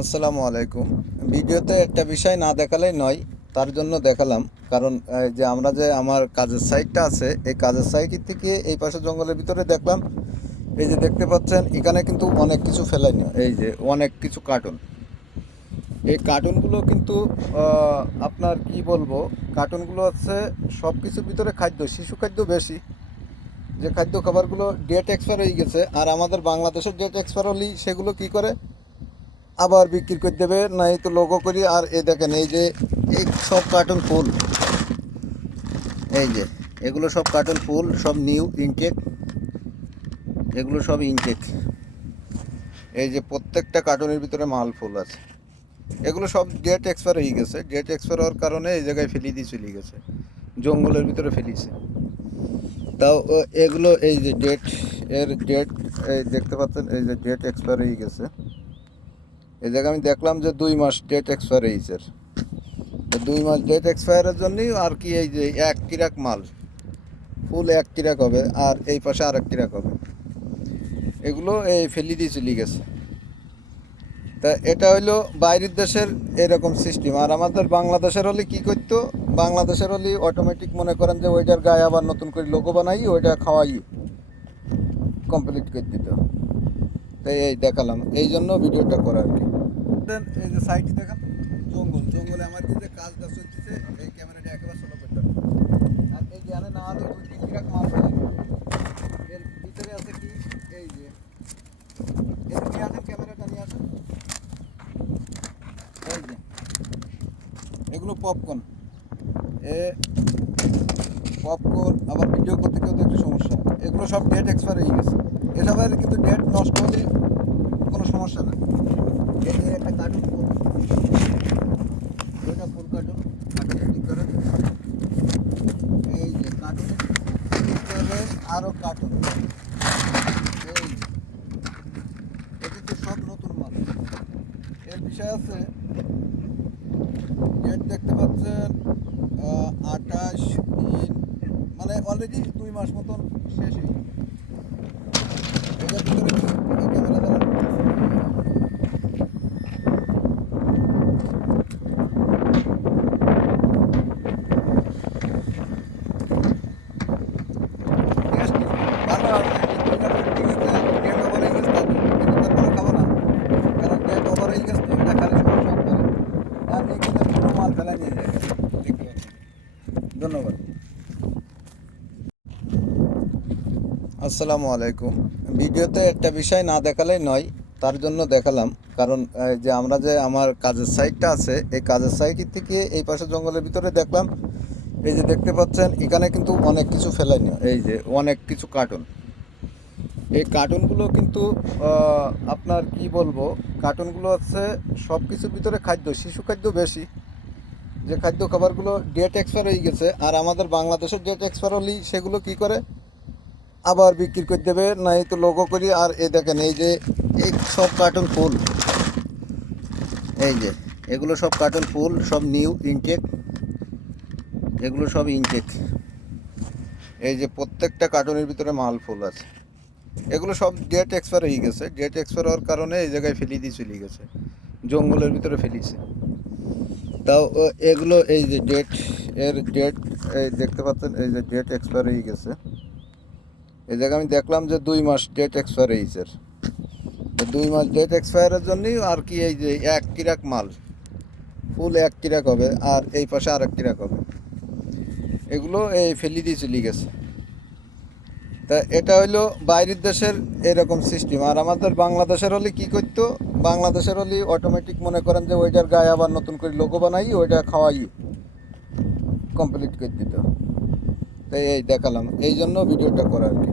আসসালামু আলাইকুম। ভিডিওতে একটা বিষয় না দেখালেই নয়, তার জন্য দেখালাম। কারণ যে আমরা যে আমার কাজের সাইটটা আছে, এই কাজের সাইট থেকে এই পাশে জঙ্গলের ভিতরে দেখলাম, এই যে দেখতে পাচ্ছেন এখানে কিন্তু অনেক কিছু ফেলাইনি, এই যে অনেক কিছু কার্টুন। এই কার্টুনগুলো কিন্তু আপনার কি বলবো, কার্টুনগুলো হচ্ছে সব কিছুর ভিতরে খাদ্য, শিশু খাদ্য বেশি। যে খাদ্য খাবারগুলো ডেট এক্সপায়ার হয়ে গেছে, আর আমাদের বাংলাদেশের ডেট এক্সপায়ার হলেই সেগুলো কি করে আবার বিক্রি করে দেবে, নাই তো লোগো করি। আর এই দেখেন, এই যে এই সব কার্টুন ফুল, এই যে এগুলো সব কার্টুন ফুল, সব নিউ ইনটেক, এগুলো সব ইনটেক। এই যে প্রত্যেকটা কার্টুনের ভিতরে মাল ফুল আছে। এগুলো সব ডেট এক্সপায়ার হয়ে গেছে। ডেট এক্সপায়ার হওয়ার কারণে এই জায়গায় ফেলে দিয়ে চলে গেছে, জঙ্গলের ভিতরে ফেলিছে। তাও এগুলো এই যে ডেট, এর ডেট এই দেখতে পাচ্ছেন, এই যে ডেট এক্সপায়ার হয়ে গেছে। এই জায়গায় আমি দেখলাম যে 2 মাস ডেট এক্সপায়ার হয়েছে। 2 মাস ডেট এক্সপায়ারের জন্যই আর কি, এই যে এক ট্রাক মাল ফুল, এক ট্রাক হবে, আর এই পাশে আর এক ট্রাক হবে। এগুলো এই ফেলি দিয়ে চলে গেছে। তা এটা হইলো বাইরের দেশের এরকম সিস্টেম। আর আমাদের বাংলাদেশের হলে কি করতো, বাংলাদেশের হলে অটোমেটিক মনে করেন যে ওইটার গায়ে আবার নতুন করে লোগো বানাই, ওইটা খাওয়াই কমপ্লিট করে দিত। তাই এই দেখালাম, এই জন্য ভিডিওটা করা আর কি। এই যে সাইডে দেখেন, জঙ্গলে আমার কি যে কাজটা চলতেছে, এই ক্যামেরাটা একেবারে ছোট করতে হবে। আর এই যে না হলে 2-3 ট্রাক মাল ফেলে দিবে। এর ভিতরে আছে কি, এই যে এদিকে আসেন, ক্যামেরাটা নিয়ে আসেন। এই যে এগুলো পপকর্ন, এ পপকর্ন আবার ভিডিও করতে কেউ তো একটু সমস্যা। এগুলো সব ডেট এক্সপায়ার হয়ে গেছে। এসবের কিন্তু ডেট নষ্ট হলে কোনো সমস্যা না। এই যে একটা কার্টুন ফুল, এটা ফুল কার্টুন, কার্টুনের ভিতরে এই যে কার্টুনের ভিতরে আরও কার্টুন। এই এটি তো সব নতুন মাল। এর বিষয় আছে, ডেট দেখতে পাচ্ছেন 28 দিন, মানে অলরেডি 2 মাস মতন শেষ হয়ে গেল। এটার ভিতরে ক্যামেরা দ্বারা টেস্ট ভালো আছে, কিন্তু এটা ঠিক আছে, ডেট ওভার হয়ে গেছে তাদের, কিন্তু তারপরে খাবো না। কারণ ডেট ওভার হয়ে গেছে, এটা খালি সমস্যা হতে পারে। আর এইখানে পুরো মাল ফেলা নিয়ে যায়, দেখতে পাচ্ছি। ধন্যবাদ। আসসালামু আলাইকুম। ভিডিওতে একটা বিষয় না দেখালেই নয়, তার জন্য দেখালাম। কারণ যে আমরা যে আমার কাজের সাইটটা আছে, এই কাজের সাইট থেকে এই পাশে জঙ্গলের ভিতরে দেখলাম, এই যে দেখতে পাচ্ছেন এখানে কিন্তু অনেক কিছু ফেলাইনি, এই যে অনেক কিছু কার্টুন। এই কার্টুনগুলো কিন্তু আপনার কি বলবো, কার্টুনগুলো হচ্ছে সব কিছুর ভিতরে খাদ্য, শিশু খাদ্য বেশি। যে খাদ্য খাবারগুলো ডেট এক্সপায়ার হয়ে গেছে, আর আমাদের বাংলাদেশের ডেট এক্সপায়ার হলেই সেগুলো কি করে আবার বিক্রি করে দেবে, নাই তো লোগো করি। আর এই দেখেন, এই যে এই সব কার্টুন ফুল, এই যে এগুলো সব কার্টুন ফুল, সব নিউ ইনটেক, এগুলো সব ইনটেক। এই যে প্রত্যেকটা কার্টুনের ভিতরে মাল ফুল আছে। এগুলো সব ডেট এক্সপায়ার হয়ে গেছে। ডেট এক্সপায়ার হওয়ার কারণে এই জায়গায় ফেলে দিয়ে চলে গেছে, জঙ্গলের ভিতরে ফেলিছে। তাও এগুলো এই যে ডেট, এর ডেট এই দেখতে পাচ্ছেন, এই যে ডেট এক্সপায়ার হয়ে গেছে। এই জায়গায় আমি দেখলাম যে 2 মাস ডেট এক্সপায়ার হয়েছে। 2 মাস ডেট এক্সপায়ারের জন্যই আর কি, এই যে এক ট্রাক মাল ফুল, এক ট্রাক হবে, আর এই পাশে আর এক ট্রাক হবে। এগুলো এই ফেলি দিয়ে চলে গেছে। তা এটা হইলো বাইরের দেশের এরকম সিস্টেম। আর আমাদের বাংলাদেশের হলে কি করতো, বাংলাদেশের হলে অটোমেটিক মনে করেন যে ওইটার গায়ে আবার নতুন করে লোগো বানাই, ওইটা খাওয়াই কমপ্লিট করে দিত। তাই এই দেখালাম, এই জন্য ভিডিওটা করা আর কি।